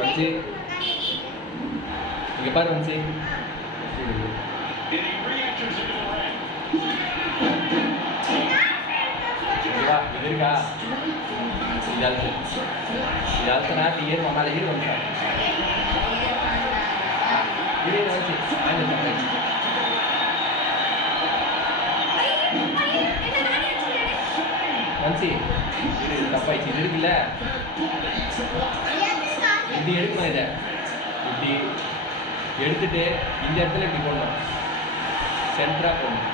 வஞ்சி இங்கே பாரு வஞ்சி வா இது இருக்கா இதால்த்தனா ஏறு மாமா ஏறு வந்து ஏறு வஞ்சி வஞ்சி இது தப்பாயிடுச்சு இது இருக்குல்ல இப்படி எடுக்கணும் இதை இப்படி எடுத்துட்டு இந்த இடத்துல இப்படி போடணும் சென்டராக போடணும்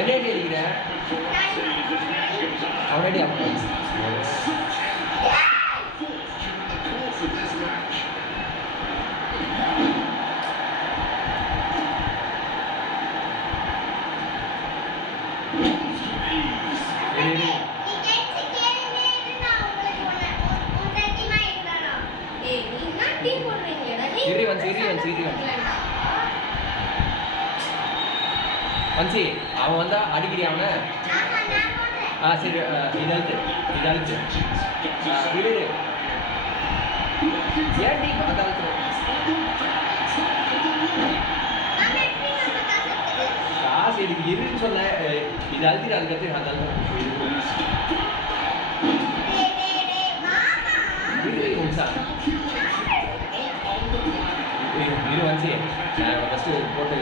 என்ன ஐடி அடிக்கிற அவனடி அவன் வஞ்சி அவன் வந்தா அடிக்கடி அவனை சரி இதழுத்து விடு ஏன் டீ அழுத்து காசு எனக்கு இருக்குன்னு சொன்ன இது அழுத்திட்டு அதுக்கடுத்து அந்த இரு வஞ்சி நான் ஃபஸ்ட்டு போட்டு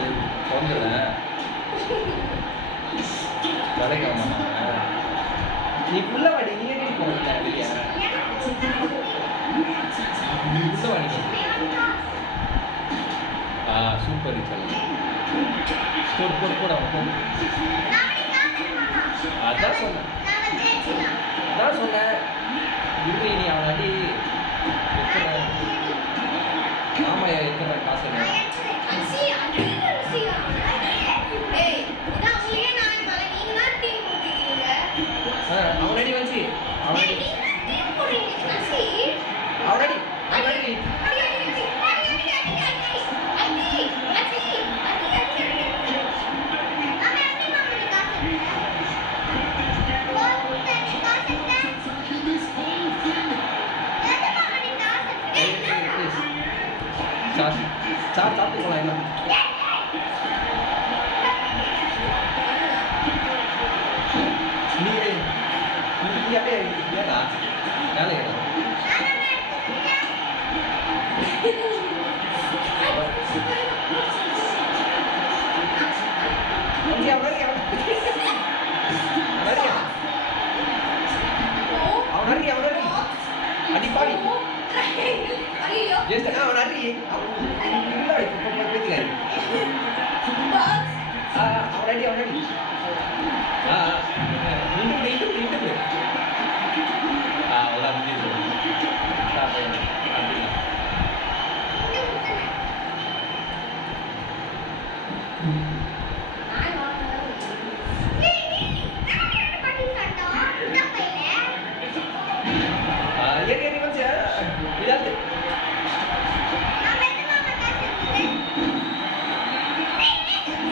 திறந்துடுறேன் வரைக்காம நீ புள்ள வாடி நீ ஏறி போகல வெளியே புள்ள வாடி சூப்பர் ஸ்டோர் போட அதான் சொன்னேன் இரு நீ அவன் அடி ஆமாம் எத்தனை காசு அவனடி வச்சு அவனடி சாப்பிட்டு போகலாம் எல்லாம் நீ அப்படியே ஏடா வேலை ஏடா அடி பாடி ஜெஸ்ட் அவன் அடி அவனடி அவ்வளோ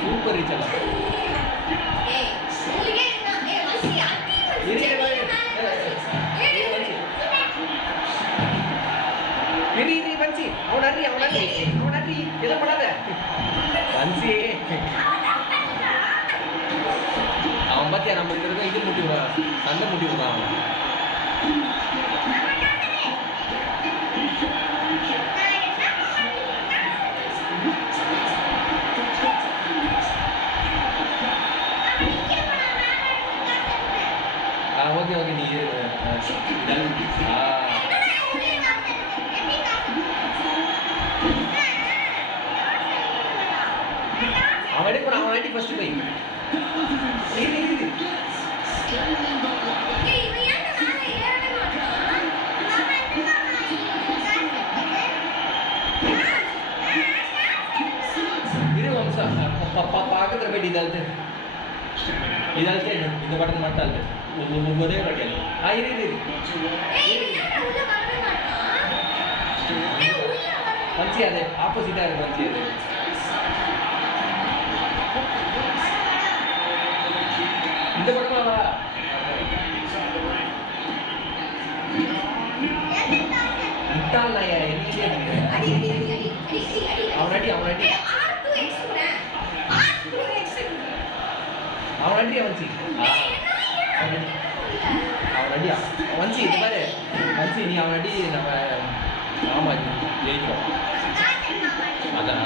சூப்பர் ரீச் எல்லாம் வஞ்சி அவன் அடி எதுவும் பண்ணாத வஞ்சி அவன் பார்த்தியா நம்ம இருக்கிறது இது முட்டி விடுவான் சண்டை முட்டி விடுவான் அவன் ஓகே நீ அவன் எடுக்கணும் அவன் ஐடி ஃபர்ஸ்ட் போய் இரு நிமிஷம் பக்கத்தில் போயிட்டு இதால் தேடு இந்த பட்டன் மட்டும் அழுத்து ஒரே வாட்டி இரு வஞ்சி அது ஆப்போசிட்டாக இருக்கு வஞ்சி அது இந்த பக்கமா வா முட்டாள் நாயா என்ன அவனாடி அவனாடி அவன்சி அவனடி வஞ்சி இது பாரு வஞ்சி நீ அவனடி நம்ம ஆமா ஜெயிக்கிறோம் அதான்